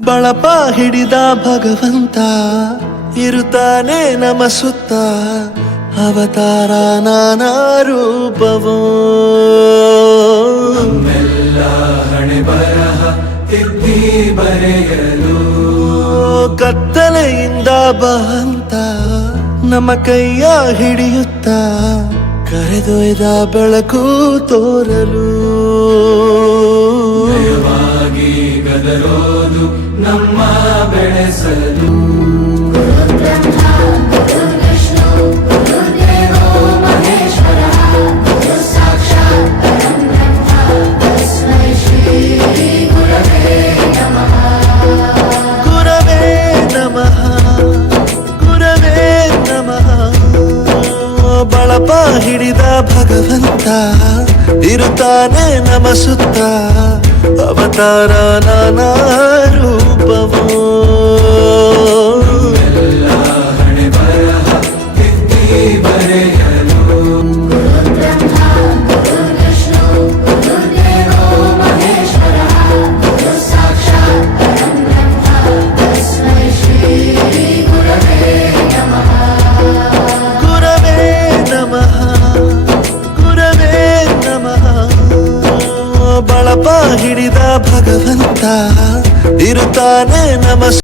ಬಳಪ ಹಿಡಿದ ಭಗವಂತ ಇರುತ್ತಾನೆ ನಮ ಸುತ್ತ ಅವತಾರ ನಾನಾ ರೂಪವೋ ನಮ್ಮೆಲ್ಲ ಹಣೆ ಬರಹ ತಿದ್ದಿ ಬರೆಯಲು ಕತ್ತಲೆಯಿಂದ ಬಂತ ನಮ್ಮ ಕೈಯ ಹಿಡಿಯುತ್ತ ಕರೆದೊಯ್ದ ಬೆಳಕು ತೋರಲು ದಯವಾಗಿ ಗದರೋದು ನಮ್ಮ ಬೆಳೆಸಲು ಗುರವೇ ನಮಃ ಗುರವೇ ನಮಃ ಬಳಪ ಹಿಡಿದ ಭಗವಂತ ಇರುತ್ತಾನೆ ನಮ ಸುತ್ತ ಅವತಾರ ನಾನಾ ರೂಪವೋ ಎಲ್ಲ ಹಣೆ ಬರಹ ತಿದ್ದಿ ಬರೆಯಲು ಗುರವೇ ನಮಃ ಗುರವೇ ನಮಃ ಬಳಪ ಹಿಡಿದ ಭಗವಂತ ಇರುತ್ತಾನೆ ನಮ